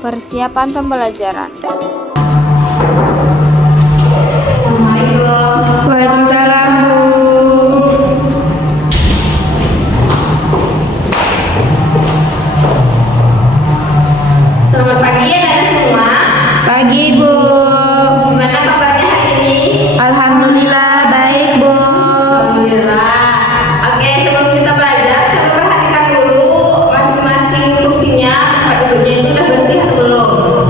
Persiapan pembelajaran. Assalamualaikum. Waalaikumsalam, Bu. Selamat pagi ya anak semua. Pagi, Bu. Gimana kabarnya hari ini? Alhamdulillah baik, Bu. Alhamdulillah. Oke, sebelum kita belajar, coba perhatikan dulu masing-masing kursinya, tempat duduknya itu udah bersih atau belum?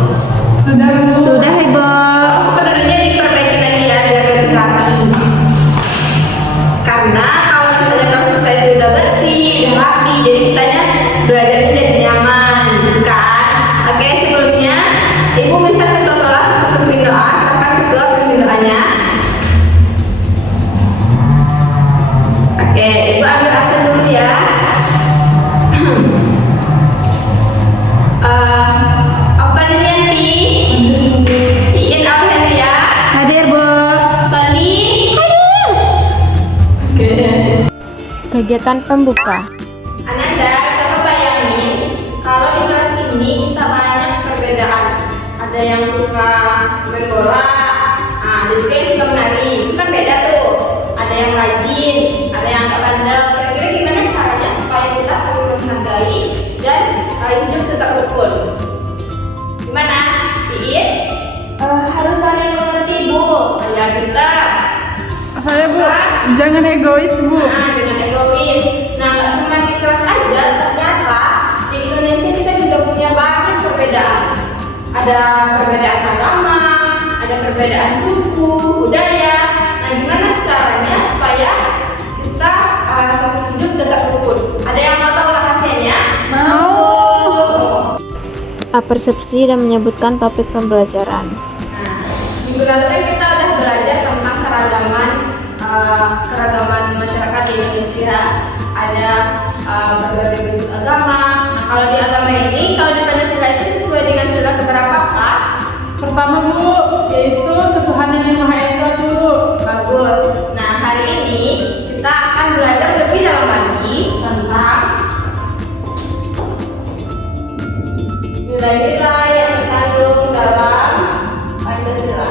Sudah, Ibu. Tempat duduknya diperbaiki lagi ya biar lebih rapi. Karena kalau misalnya kelas kita itu udah bersih, udah rapi, jadi kitanya belajarnya jadi nyaman, gitu kan? Oke, sebelumnya Ibu minta ketua kelas untuk pimpin doa, silakan ketua pimpin doanya. Oke, Ibu ambil absen dulu ya. Okta Dinianti, Iin Aurelia, Hadir, Bu. Sony, hadir. Oke. Kegiatan pembuka. Ananda, coba bayangin kalau di kelas ini kita banyak perbedaan. Ada yang suka main bola, ada juga yang suka menari. Itu kan beda tuh. Ada yang rajin, ada yang agak bandel. Kira-kira gimana caranya supaya kita saling menghargai dan hidup tetap rukun? Gimana, Iin? Harus saling mengerti, Bu. Ya kita. Saya, Bu. Jangan egois, Bu. Nah, jangan egois. Nah, nggak cuma di kelas aja, ternyata di Indonesia kita juga punya banyak perbedaan. Ada perbedaan agama, ada perbedaan suku, budaya. Nah, gimana caranya supaya kita hidup tetap rukun? Ada yang mau tahu rahasianya? Mau. Persepsi dan menyebutkan topik pembelajaran. Nah, minggu lalu kan kita udah belajar tentang keragaman masyarakat di Indonesia. Ada berbagai bentuk agama. Nah, kalau di agama ini, kalau di Pancasila itu sesuai dengan sila keberapa, Pak? Pertama, Bu, yaitu ketuhanan yang Maha Esa, Bu. Bagus. Nah, hari ini kita akan belajar lebih dalam lagi tentang nilai-nilai yang terkandung dalam Pancasila.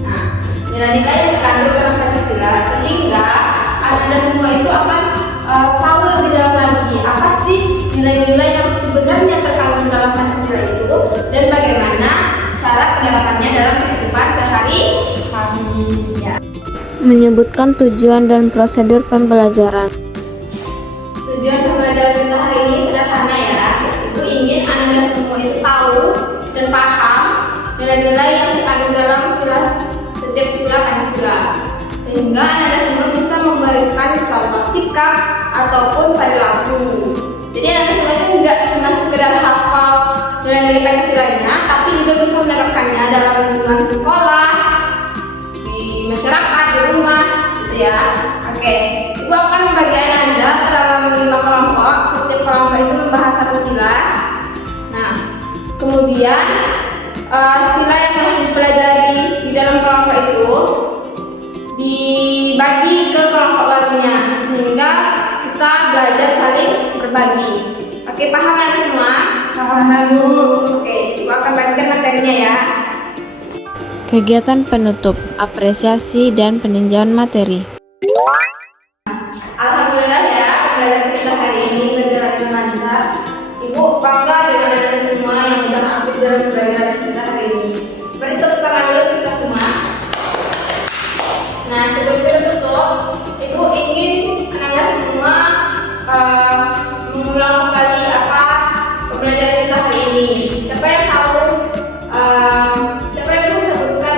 Nah, nilai-nilai yang terkandung dalam Pancasila sehingga Anda semua itu akan tahu lebih dalam lagi apa sih nilai-nilai yang sebenarnya terkandung dalam Pancasila itu dan bagaimana cara penerapannya dalam kehidupan sehari-hari. Ya. Menyebutkan tujuan dan prosedur pembelajaran. Tujuan pembelajaran kita hari ini sederhana ya, itu ingin Anda semua itu tahu dan paham nilai-nilai yang terkandung dalam setiap sila Pancasila, sehingga Anda semua bisa memberikan contoh sikap ataupun perilaku. Jadi Anda semua itu tidak cuma sekedar hafal nilai-nilai Pancasilanya, tapi juga bisa menerapkannya dalam lingkungan sekolah, di masyarakat, di rumah, gitu ya. Oke, Ibu akan membagi Anda ke dalam 5 kelompok. Setiap kelompok itu membahas satu sila. Nah, kemudian sila yang telah dipelajari di dalam kelompok itu dibagi ke kelompok lainnya sehingga kita belajar saling berbagi. Oke, paham Anda semua? Paham, Bu. Oke, Ibu akan bagikan materinya ya. Kegiatan penutup, apresiasi dan peninjauan materi. Alhamdulillah ya, pembelajaran kita hari ini berjalan dengan lancar. Ibu bangga dengan Anda semua yang sudah aktif dalam pembelajaran kita hari ini. Beri tepuk tangan dulu untuk kita semua. Nah, sebelum kita tutup, Ibu ingin Anda semua mengulang kembali apa pembelajaran kita hari ini. Siapa yang tahu? Siapa yang bisa sebutkan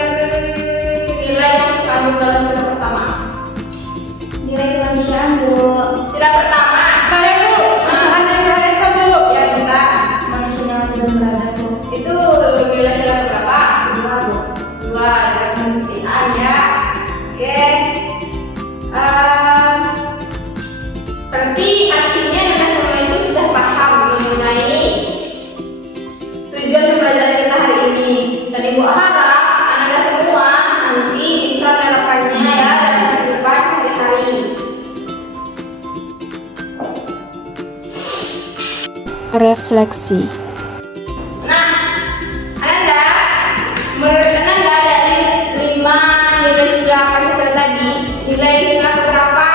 nilai yang terkandung dalam sila pertama? Nilai kemanusiaan, Bu. Sila pertama. Saya, Bu. Ketuhanan yang Maha Esa, Bu. Ya, bentar. Manusia yang tidak berada, Bu. Itu nilai sila berapa? Kedua, Bu. 2, nilai kemanusiaan ya. Oke. Berarti artinya Anda semua itu sudah paham mengenai tujuan pembelajaran kita hari ini. Dan Ibu harap Anda semua nanti bisa menerapkannya ya refleksi. Nah, Ananda, menurut Ananda dari 5 nilai sila Pancasila tadi, nilai sila berapa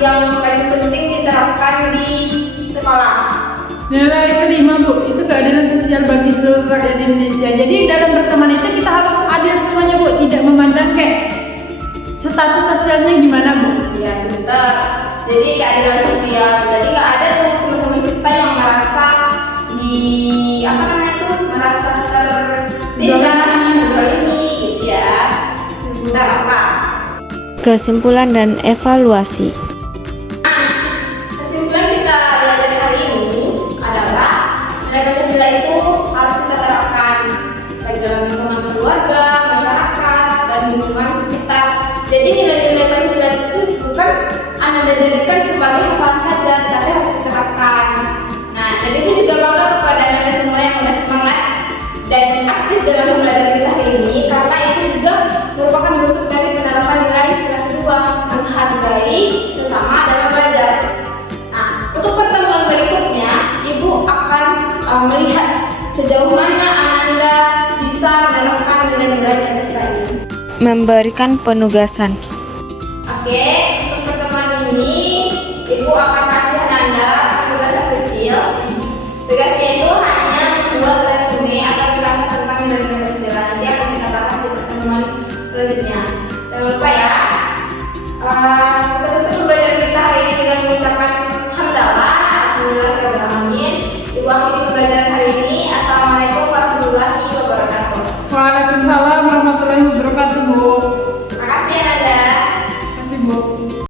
yang paling penting diterapkan di sekolah? Nilai kelima Bu, itu keadilan sosial bagi seluruh rakyat Indonesia. Jadi dalam berteman itu kita harus adil semuanya Bu, tidak memandang kayak status sosialnya gimana Bu. Ya benar. Jadi keadilan sosial. Jadi nggak ada tuh teman-teman kita yang merasa di apa namanya tuh merasa terzalimi gitu ya. Bentar apa? Kesimpulan dan evaluasi. Kesimpulan kita belajar hari ini adalah nilai Pancasila itu harus kita terapkan baik dalam lingkungan keluarga, masyarakat, dan lingkungan sekitar. Jadi nilai-nilai Pancasila itu bukan Anda jadikan sebagai hafalan saja, tapi harus diterapkan. Nah, dan ibu juga bangga kepada Anda semua yang sudah semangat dan aktif dalam pembelajaran kita hari ini, karena itu juga merupakan bentuk dari penerapan nilai sila kedua, menghargai sesama dalam belajar. Nah, untuk pertemuan berikutnya, ibu akan melihat sejauh mana Anda bisa menerapkan nilai-nilai Pancasila ini. Memberikan penugasan. Oke.